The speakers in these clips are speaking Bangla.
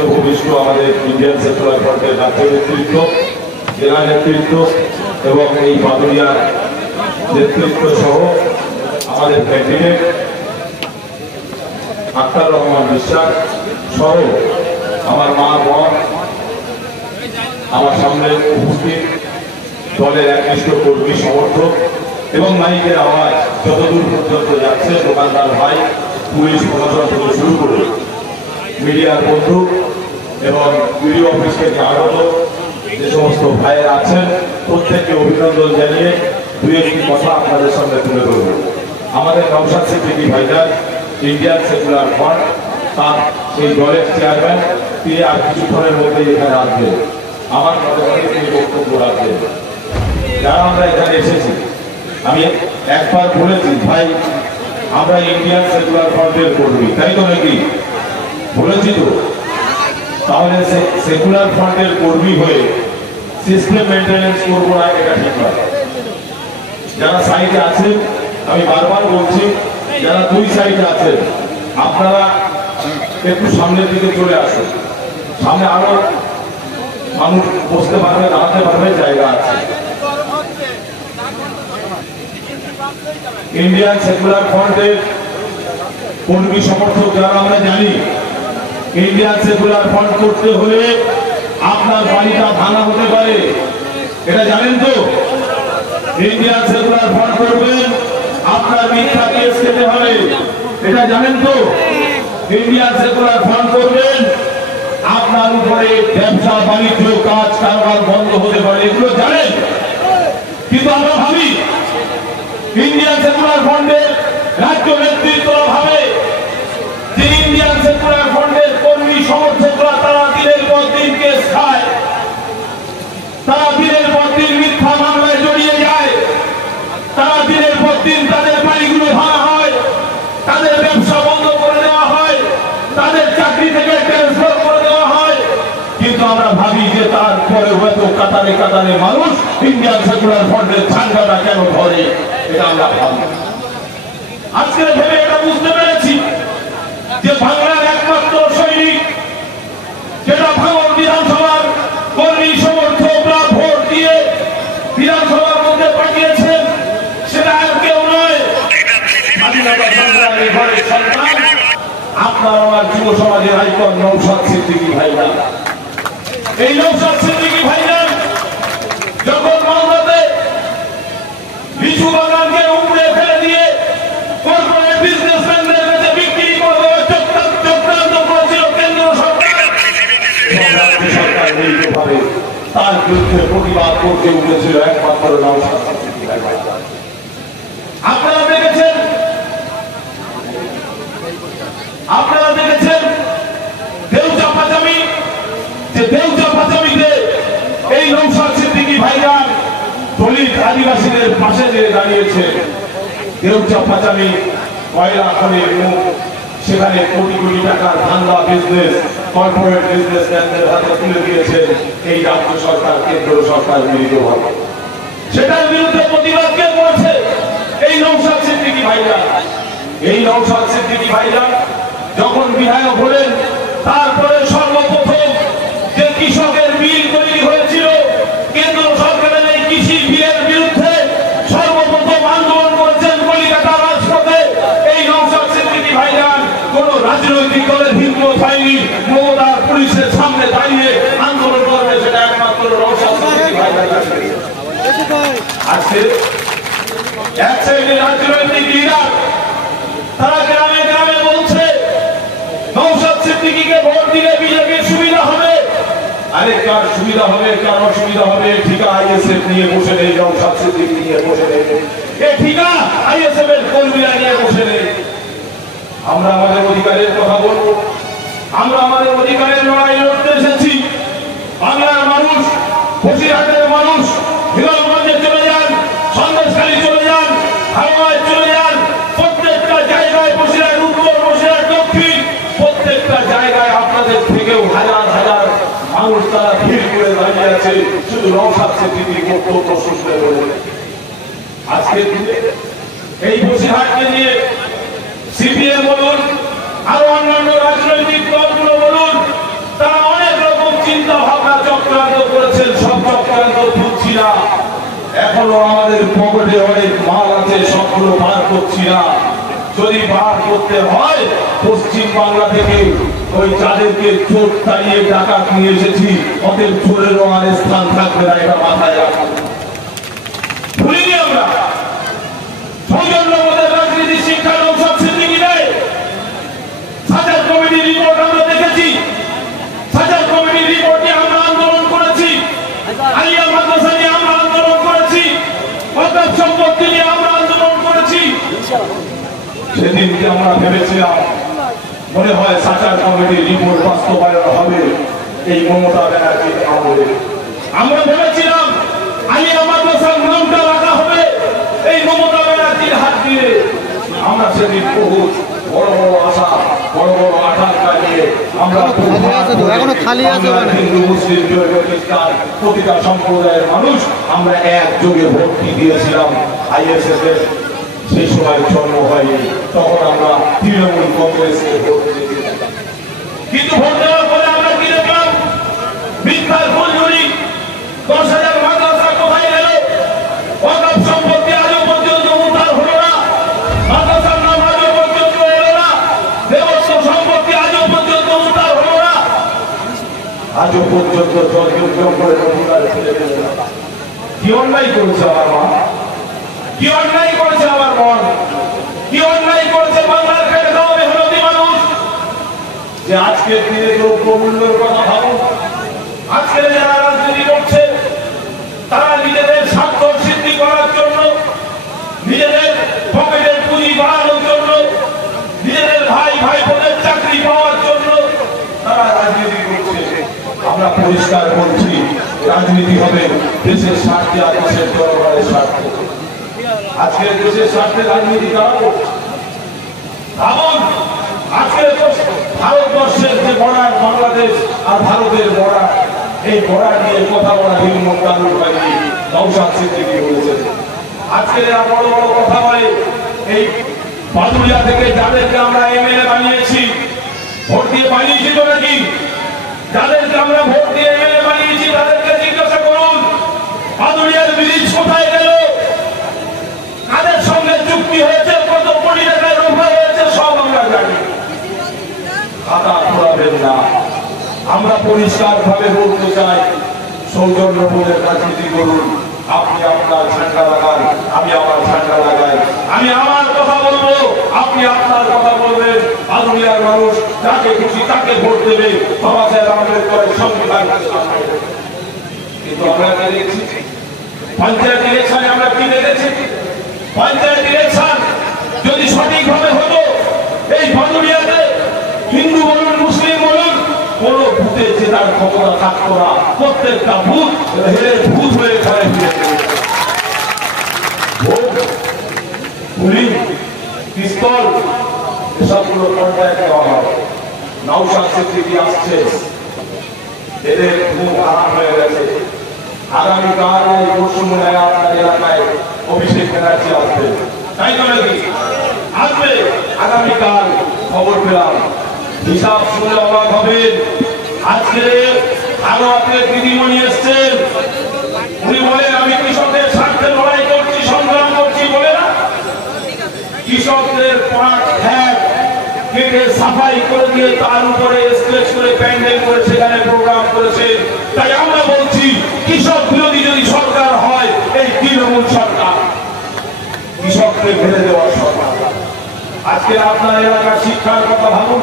মঞ্চে ভূমিষ্ঠ আমাদের ইন্ডিয়ান সেকুলার ফ্রন্টের রাজ্য নেতৃত্ব, জেলা নেতৃত্ব এবং এই বাদুড়িয়ার নেতৃত্ব সহ আমাদের ক্যান্ডিডেট আক্তার রহমান বিশ্বাস সহ আমার মা বোন, আমার সামনে উপস্থিত দলের একনিষ্ঠ কর্মী সমর্থক এবং মাইকের আওয়াজ যতদূর পর্যন্ত যাচ্ছে, দোকানদার ভাই, পুলিশ প্রশাসন থেকে শুরু করে মিডিয়ার বন্ধু এবং বিডিও অফিস থেকে আগত যে সমস্ত ভাইয়েরা আছেন প্রত্যেককে অভিনন্দন জানিয়ে দুই একটি কথা আপনাদের সামনে তুলে ধরব। আমাদের নওশাদ সিদ্দিকী ভাইজান ইন্ডিয়ান সেকুলার ফ্রন্ট, তার সেই দলের চেয়ারম্যান, তিনি আর কিছুক্ষণের মধ্যে এখানে আসবেন। আমার মনে হয় তিনি বক্তব্য রাখবেন। যারা আমরা এখানে এসেছি, আমি একবার বলেছি ভাই আমরা ইন্ডিয়ান সেকুলার ফ্রন্টের কর্মী, তাই তো নাকি? বলেছি তো? তাহলে সেকুলার ফ্রন্টের কর্মী হয়ে সিস্টেম মেনটেন্যান্স করবো না, এটা ঠিক নয়। যারা সাইডে আছেন, আমি বারবার বলছি, যারা দুই সাইডে আছেন আপনারা একটু সামনের দিকে চলে আসুন। সামনে আরো মানুষ বসতে পারবে, দাঁড়াতে পারবে, জায়গা আছে। ইন্ডিয়ান সেকুলার ফ্রন্টের কর্মী সমর্থক যারা আমরা জানি, ইন্ডিয়ান সেকুলার ফ্রন্ট করতে হলে আপনার বাড়িটা ভাঙা হতে পারে, এটা জানেন তো? ইন্ডিয়ান সেকুলার ফ্রন্ট করবেন আপনার মিথ্যা কেস খেতে হবে, এটা জানেন তো? ইন্ডিয়ান সেকুলার ফ্রন্ট করবেন আপনার উপরে ব্যবসা বাণিজ্য কাজ কারবার বন্ধ হতে পারে, এগুলো জানেন। কিন্তু আমরা ভাবি ইন্ডিয়ান সেকুলার ফ্রন্টের রাজ্য নেতৃত্ব ভাবে যে ইন্ডিয়ান সেকুলার ফ্রন্টের কর্মী সমর্থকরা তারা দিনের পর দিন কেস খায়, তারা দিনের পর দিন মিথ্যা মামলায় জড়িয়ে যায়, তারা দিনের পর দিন তাদের বাড়িগুলো ভাঙা হয়, তাদের ব্যবসা বন্ধ করে দেওয়া হয়, তাদের চাকরি থেকে ট্রান্সফার করে দেওয়া হয়। কিন্তু আমরা ভাবি যে তারপরে হয়তো কাতারে কাতারে মানুষ ইন্ডিয়ান সেকুলার ফ্রন্টের ঝান্ডাটা কেন ধরে, এটা আমরা ভাবি। আজকে ভেবে এটা বুঝতে পেরেছি যে বাংলার একমাত্র সৈনিক যেটা ভাঙন বিধানসভার কর্মী সমর্থকরা ভোট দিয়ে বিধানসভার মধ্যে পাঠিয়েছেন, সেটা আর কেউ নয়, স্বাধীনতা সংগ্রামী ঘরের সন্তান আপনার আমার যুব সমাজের আইকন নওশাদ সিদ্দিকী ভাইজান। এই নওশাদ সিদ্দিকী ভাইজান যখন মালদাতে লিচু বাগানকে উপড়ে ফেলে দিয়ে কর্পোরেট বিজনেসম্যানদের কাছে বিক্রি করে চক্রান্ত করেছিল কেন্দ্র সরকার, রাজ্য সরকার মিলিতভাবে তার বিরুদ্ধে প্রতিবাদ করতে উঠেছিল একমাত্র নওশাদ সিদ্দিকী ভাইজান। আপনারা দেখেছেন দেউচা পাচামি, যে দেউচা পাচামিতে এই নওশাদ সিদ্দিকী ভাইজান দলিত আদিবাসীদের পাশে যে দাঁড়িয়েছে। দেউচা পাচামি কয়লা খনির মুখ, সেখানে কোটি কোটি টাকার ধান্দা বিজনেস কর্পোরেট বিজনেসম্যানদের হাতে তুলে দিয়েছেন এই রাজ্য সরকার কেন্দ্র সরকার মিলিতভাবে। সেটার বিরুদ্ধে প্রতিবাদ কে করেছে? এই নওশাদ সিদ্দিকী ভাইজান। এই নওশাদ সিদ্দিকী ভাইজান যখন বিধায়ক হলেন, তারপরে সর্বপ্রথম যে কৃষকের বিল তৈরি হয়েছিল কেন্দ্র সরকারের এই কৃষি বিলের বিরুদ্ধে সর্বপ্রথম আন্দোলন করেছেন কলিকাতা রাজপথে এই নওশাদ সিদ্দিকী ভাইজান। কোন রাজনৈতিক দলের হিন্দু হয়নি, মমতার পুলিশের সামনে দাঁড়িয়ে আন্দোলন করবে, সেটা একমাত্র নওশাদ সিদ্দিকী ভাইজান। আজকে এক সাইডে রাজনৈতিক লিডার তারা গ্রামে গ্রামে বলছে নওশাদ সিদ্দিকীকে ভোট দিলে বিজেপির সুবিধা হবে। আরে কার সুবিধা হবে, কার অসুবিধা হবে? ঠিকা আইএসএফ নিয়ে বসে নেই, নওশাদ সিদ্দিকী নিয়ে বসে নেই, এ ঠিকা আইএসএফ এর কর্মীরা নিয়ে বসে নেই। আমরা আমাদের অধিকারের কথা বলবো, আমরা আমাদের অধিকারের লড়াই লড়তে এসেছি। বাংলার মানুষ, বসিরহাটের মানুষ হিরণগঞ্জে চলে যান, সন্দেশখালী চলে যান, হাওড়ায় চলে যান, প্রত্যেকটা জায়গায় বসিরহাট উত্তর, বসিরহাট দক্ষিণ, প্রত্যেকটা জায়গায় আপনাদের থেকেও হাজার হাজার মানুষ তারা ভিড় করে দাঁড়িয়ে আছে শুধু নওশাদ সিদ্দিকীর বক্তব্য শুনতে বলে। আজকে এই বসিরহাটকে নিয়ে সিপিএম বলুন, আরো অন্যান্য রাজনৈতিক দলগুলো বলুন, তারা এখনো আমাদের পকেটে অনেক মাল আছে, সবগুলো বার করছি না। যদি বার করতে হয় পশ্চিম বাংলা থেকে ওই যাদেরকে চোর তাড়িয়ে টাকা নিয়ে এসেছি, ওদের চোরেরও আর স্থান থাকবে না, এটা মাথায় রাখা ভুলিনি আমরা। সৌজন্য আমাদের রাজনীতি শিক্ষা নৌসাদ সিদ্দিকী নেই। সাজার কমিটির রিপোর্ট আমরা দেখেছি, সাজার কমিটির রিপোর্টে আমরা আন্দোলন করেছি, আলিয়া মাদ্রাসা নিয়ে আমরা আন্দোলন করেছি, ওয়াকফ সম্পত্তি নিয়ে আমরা আন্দোলন করেছি। সেদিনকে আমরা ভেবেছিলাম মনে হয় সাজার কমিটির রিপোর্ট বাস্তবায়ন হবে এই মমতা ব্যানার্জির আমলে। আমরা ভেবেছিলাম আলিয়া মাদ্রাসার নামটা রাখা হবে এই মমতা ব্যানার্জির হাত দিয়ে। আমরা সেদিন বহু বড় বড় আশা, বড় বড় আকাঙ্ক্ষা নিয়ে আমরা হিন্দু মুসলিম জৈন খ্রিস্টান প্রতিটা সম্প্রদায়ের মানুষ আমরা একযোগে ভোটটি দিয়েছিলাম। আইএসএফ এর সেই সময় জন্ম হয়নি, তখন আমরা তৃণমূল কংগ্রেসকে ভোট দিয়েছিলাম। কিন্তু ভোট দেওয়ার পরে আমরা কি দেখলাম? মিথ্যার ফুলঝুরি, 10,000 মাদ্রাসা কোথায় গেল? ওয়াকফ সম্পত্তি আজও পর্যন্ত উদ্ধার হলো না, মাদ্রাসার নাম আজও পর্যন্ত এলো না, দেবস্ব সম্পত্তি আজও পর্যন্ত উদ্ধার হলো না, আজও পর্যন্ত জঙ্গলে নদীকার ফেলে দিল না। কি অন্যায় করেছে আমার মা, কি অন্যায় করেছে আমার মন, কি অন্যায় করেছে বাংলার খেটে খাওয়া মেহনতি মানুষ। যে আজকের দিনে দ্রব্যমূল্যের কথা ভাবুন, আজকের যারা রাজনীতি করছে তারা নিজেদের স্বার্থ সিদ্ধি করার জন্য, নিজেদের পকেটের পুঁজি বাড়ানোর জন্য, নিজেদের ভাই ভাইবোনের চাকরি পাওয়ার জন্য তারা রাজনীতি করছে। আমরা পরিষ্কার করছি, রাজনীতি হবে দেশের স্বার্থে আর দেশের জনগণের স্বার্থে। আজকে দেশের স্বার্থে রাজনীতি কারা করছে? ভাবুন, আজকে ভারতবর্ষের যে বর্ডার বাংলাদেশ আর ভারতের বর্ডার, এই বর্ডার নিয়ে কথা বলা হিন্দু তালুক বাহিনী নৌসাদ সিদ্দিকী বলেছেন। আজকে যারা বড় বড় কথা বলে, এই বাদুড়িয়া থেকে যাদেরকে আমরা এমএলএ বানিয়েছি, ভোট দিয়ে বানিয়েছি তো নাকি? যাদেরকে আমরা ভোট দিয়ে এমএলএ বানিয়েছি তাদেরকে জিজ্ঞাসা করুন বাদুড়িয়ার ব্রিজ কোথায় গেল, কাদের সঙ্গে চুক্তি হয়েছে, কত কোটি টাকায় রোপা হয়েছে, সব আমরা জানি। খাতা খোলাবেন না। আমরা পরিষ্কার ভাবে বলতে চাই, সৌজন্যবোধের রাজনীতি করুন। আপনি আপনার ঝান্ডা লাগান, আমি আমার ঝান্ডা লাগাই, আমি আমার কথা বলবো, আপনি আপনার কথা বলবেন। বাদুড়িয়ার মানুষ যাকে খুশি তাকে ভোট দেবে, বাবা সাহেব আম্বেদকরের সংবিধান। কিন্তু আমরা দেখেছি পঞ্চায়েত ইলেকশনে, আমরা কি দেখেছি? পঞ্চায়েত ইলেকশন যদি সঠিকভাবে হতো, এই বাদুড়িয়াতে হিন্দু বলুন মুসলিম বলুন কোন ভূতে জেতার ক্ষমতা থাকতো না। প্রত্যেকটা ভূত ভূত হয়ে ঘরে ফিরে পুলিশ পিস্তল এসবগুলো পঞ্চায়েত দেওয়া হয়। নৌসাদ সিদ্দিকী আসছে, এদের খুব আরাম হয়ে গেছে। আগামীকাল এই পশ্চিমবঙ্গে আপনার এলাকায় অভিষেক ব্যানার্জি আসবে, তাই তো নাকি? আসবে আগামীকাল, খবর পেলাম। হিসাব শুনে অবাক হবেন। আজকে আরো আপনার দিদিমণি এসছেন, উনি বলেন আমি কৃষকের স্বার্থে লড়াই করছি, সংগ্রাম করছি বলে না, কৃষকদের পাট খ্যাত কেটে সাফাই করে দিয়ে তার উপরে স্কেচ করে প্যান্ডেল করে সেখানে প্রোগ্রাম করেছে। তাই আমরা বলছি, কৃষক বিরোধী যদি সরকার হয় এই তৃণমূল সরকার, কৃষককে ফেলে দেওয়ার সরকার। আজকে আপনার এলাকার শিক্ষার কথা ভাবুন,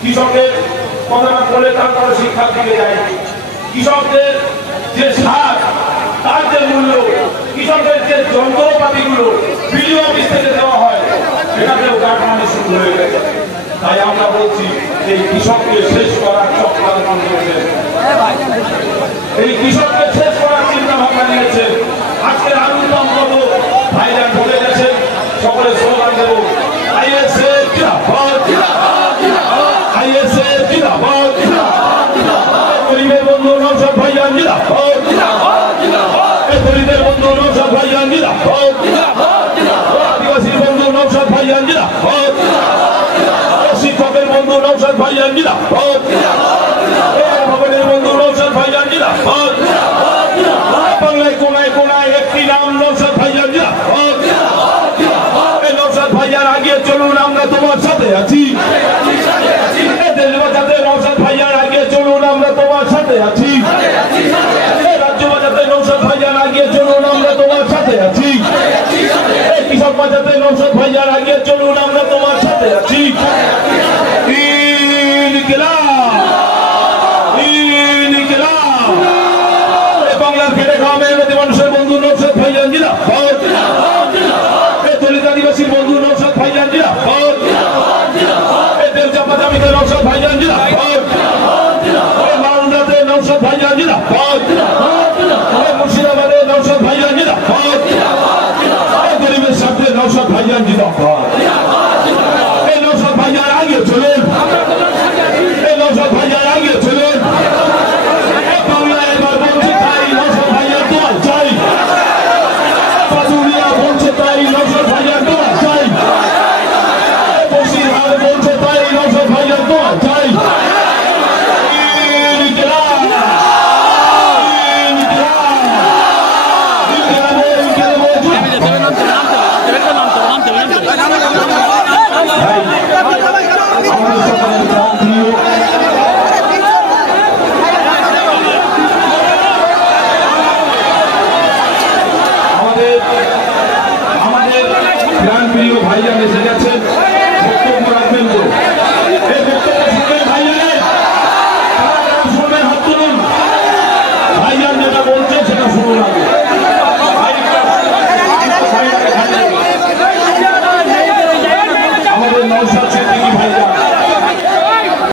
কৃষকের কথাটা বলে তারপরে শিক্ষার দিকে যায়। কৃষকদের যে সার, তার যে মূল্য, কৃষকের যে যন্ত্রপাতিগুলো বিডিও অফিস থেকে দেওয়া হয়, সেটাতেও কাটমানি শুরু হয়ে গেছে। তাই আমরা বলছি, এই কৃষককে শেষ করার চক্রান্ত নিয়েছেন, এই কৃষককে শেষ করার চিন্তা ভাবনা নিয়েছেন। আজকে আলুর দাম কত ভাইরা ঢুকে গেছেন, সকলে স্লোগান দেব আইএসএফ জিন্দাবাদ, আইএসএফ জিন্দাবাদ, গরিবের বন্ধু নৌসাদ ভাইজান জিন্দাবাদ, গরিবের বন্ধু নৌসাদ ভাইজান জিন্দাবাদ, আদিবাসীর বন্ধু নৌসাদ ভাইজান জিন্দাবাদ, শিক্ষকের বন্ধু নৌসাদ ভাইজান জিন্দাবাদ, ভবনের বন্ধু নৌসাদ ভাইজান জিন্দাবাদ। বাংলায় কোনায় কোনায় একটি নওশাদ ভাইজান আগিয়ে চলুন, আমরা তোমার সাথে আছি। রাজ্য বাজাতে নওশাদ ভাইজান আগিয়ে চলুন, আমরা তোমার সাথে আছি। কৃষক বাজাতে নওশাদ ভাইজান আগিয়ে চলুন, আমরা